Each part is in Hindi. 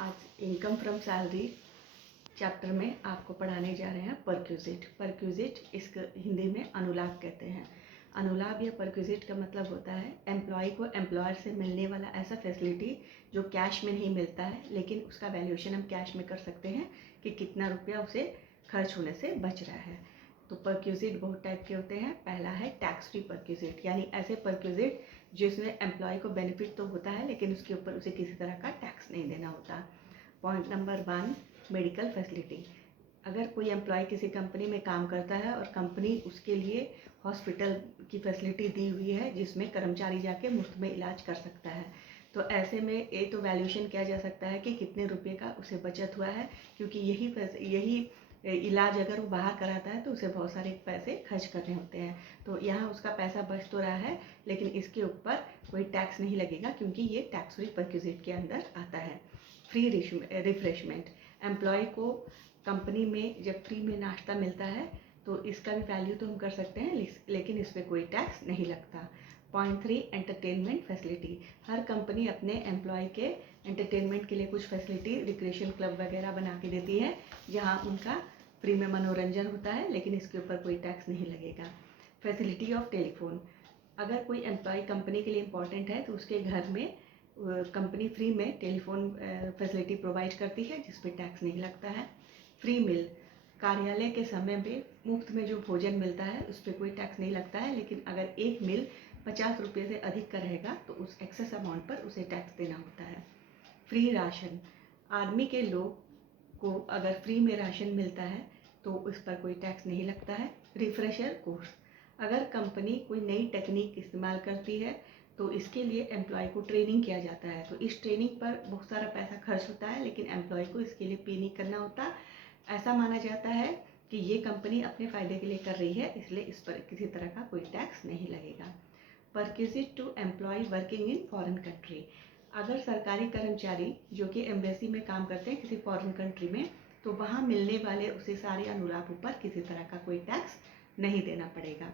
आज इनकम फ्रॉम सैलरी चैप्टर में आपको पढ़ाने जा रहे हैं परक्विजिट। परक्विजिट इसको हिंदी में अनुलाभ कहते हैं। अनुलाभ या परक्विजिट का मतलब होता है एम्प्लॉय को एम्प्लॉयर से मिलने वाला ऐसा फैसिलिटी जो कैश में नहीं मिलता है, लेकिन उसका वैल्यूएशन हम कैश में कर सकते हैं कि कितना रुपया उसे खर्च होने से बच रहा है। तो परक्विजिट बहुत टाइप के होते हैं। पहला है टैक्स फ्री परक्विजिट, यानी ऐसे परक्विजिट जिसमें एम्प्लॉय को बेनिफिट तो होता है लेकिन उसके ऊपर उसे किसी तरह का टैक्स नहीं देना होता। Point number 1, medical facility. अगर कोई एम्प्लॉय किसी कंपनी में काम करता है और कंपनी उसके लिए हॉस्पिटल की फैसिलिटी दी हुई है जिसमें कर्मचारी जाके मुफ्त में इलाज कर सकता है, तो ऐसे में ये तो वैल्यूएशन किया जा सकता है कि कितने रुपए का उसे बचत हुआ है, क्योंकि यही इलाज अगर वो बाहर कराता है तो उसे बहुत सारे पैसे खर्च करने होते हैं। तो यहाँ उसका पैसा बच तो रहा है लेकिन इसके ऊपर कोई टैक्स नहीं लगेगा क्योंकि ये टैक्स फ्री परक्विजिट के अंदर आता है। Free refreshment. एम्प्लॉय को कंपनी में जब फ्री में नाश्ता मिलता है तो इसका भी वैल्यू तो हम कर सकते हैं लेकिन इस पर कोई टैक्स नहीं लगता। Point 3, entertainment facility. हर कंपनी अपने एम्प्लॉय के एंटरटेनमेंट के लिए कुछ फैसिलिटी, रिक्रिएशन क्लब वगैरह बना के देती है जहां उनका फ्री में मनोरंजन होता है, लेकिन इसके ऊपर कोई टैक्स नहीं लगेगा। Facility of telephone. अगर कोई एम्प्लॉय कंपनी के लिए इम्पॉर्टेंट है तो उसके घर में कंपनी फ्री में टेलीफोन फैसिलिटी प्रोवाइड करती है जिस पे टैक्स नहीं लगता है। Free meal. कार्यालय के समय में मुफ्त में जो भोजन मिलता है उस पर कोई टैक्स नहीं लगता है, लेकिन अगर एक मील 50 रुपये से अधिक का रहेगा तो उस एक्सेस अमाउंट पर उसे टैक्स देना होता है। Free ration. आर्मी के लोग को अगर फ्री में राशन मिलता है तो उस पर कोई टैक्स नहीं लगता है। Refresher course. अगर कंपनी कोई नई टेक्निक इस्तेमाल करती है तो इसके लिए एम्प्लॉय को ट्रेनिंग किया जाता है, तो इस ट्रेनिंग पर बहुत सारा पैसा खर्च होता है लेकिन एम्प्लॉय को इसके लिए पे नहीं करना होता। ऐसा माना जाता है कि ये कंपनी अपने फ़ायदे के लिए कर रही है, इसलिए इस पर किसी तरह का कोई टैक्स नहीं लगेगा। Perquisite to employ working in foreign country. अगर सरकारी कर्मचारी जो कि एम्बेसी में काम करते हैं किसी फॉरेन कंट्री में, तो वहाँ मिलने वाले उसे सारे अनुलाभों पर किसी तरह का कोई टैक्स नहीं देना पड़ेगा।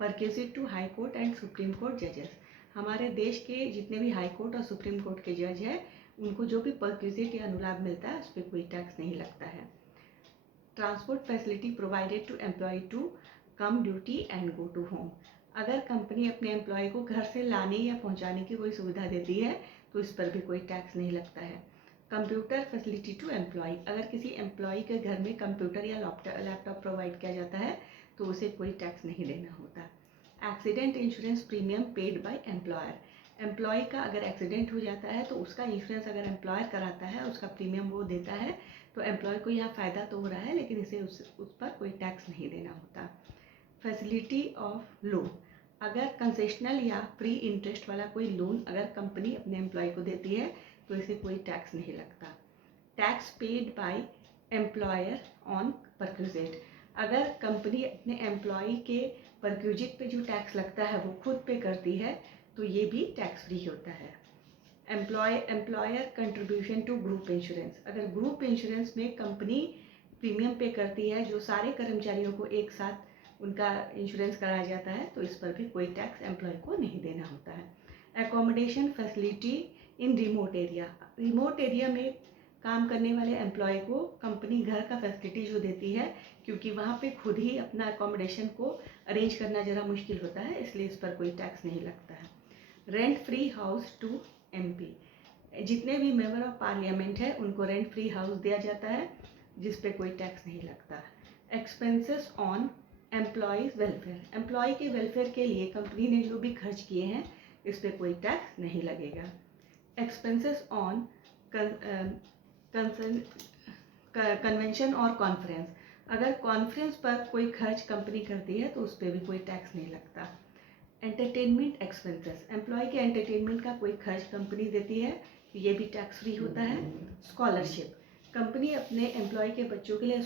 Perquisite to high court and supreme court जजेस। हमारे देश के जितने भी हाई कोर्ट और सुप्रीम कोर्ट के जज हैं उनको जो भी परक्विजिट या अनुलाभ मिलता है उस पर कोई टैक्स नहीं लगता है। Transport facility provided to employ to come duty and go to home. अगर कंपनी अपने एम्प्लॉय को घर से लाने या पहुंचाने की कोई सुविधा देती है तो इस पर भी कोई टैक्स नहीं लगता है। Computer facility to employ. अगर किसी एम्प्लॉय के घर में कंप्यूटर या लैपटॉप प्रोवाइड किया जाता है तो उसे कोई टैक्स नहीं देना होता। Accident insurance premium paid by employer. Employ का अगर एक्सीडेंट हो जाता है तो उसका इंश्योरेंस अगर एम्प्लॉयर कराता है, उसका प्रीमियम वो देता है, तो एम्प्लॉय को यहाँ फ़ायदा तो हो रहा है लेकिन इसे उस पर कोई टैक्स नहीं देना होता। Facility of loan. अगर कंसेशनल या फ्री इंटरेस्ट वाला कोई लोन अगर कंपनी अपने एम्प्लॉय को देती है तो इसे कोई टैक्स नहीं लगता। Tax paid by employer on perquisite. अगर कंपनी अपने एम्प्लॉय के परक्विजिट पे जो टैक्स लगता है वो खुद पे करती है तो ये भी टैक्स फ्री होता है। Employer contribution to group insurance. अगर ग्रुप इंश्योरेंस में कंपनी प्रीमियम पे करती है जो सारे कर्मचारियों को एक साथ उनका इंश्योरेंस कराया जाता है तो इस पर भी कोई टैक्स एम्प्लॉय को नहीं देना होता है। Accommodation facility in remote area. Remote area में काम करने वाले एम्प्लॉय को कंपनी घर का फैसिलिटी जो देती है, क्योंकि वहाँ पे खुद ही अपना अकोमोडेशन को अरेंज करना ज़रा मुश्किल होता है, इसलिए इस पर कोई टैक्स नहीं लगता है। Rent free house to MP. जितने भी मेंबर ऑफ पार्लियामेंट है उनको रेंट फ्री हाउस दिया जाता है जिस पे कोई टैक्स नहीं लगता। Expenses on employees welfare. Employ के वेलफेयर के लिए कंपनी ने जो भी खर्च किए हैं इस पे कोई टैक्स नहीं लगेगा। एक्सपेंसेस ऑन कन्वेंशन और कॉन्फ्रेंस। अगर कॉन्फ्रेंस पर कोई खर्च कंपनी करती है तो उस पर भी कोई टैक्स नहीं लगता। Entertainment expenses. एम्प्लॉय के एंटरटेनमेंट का कोई खर्च कंपनी देती है, ये भी टैक्स फ्री होता है। स्कॉलरशिप। कंपनी अपने एम्प्लॉय के बच्चों के लिए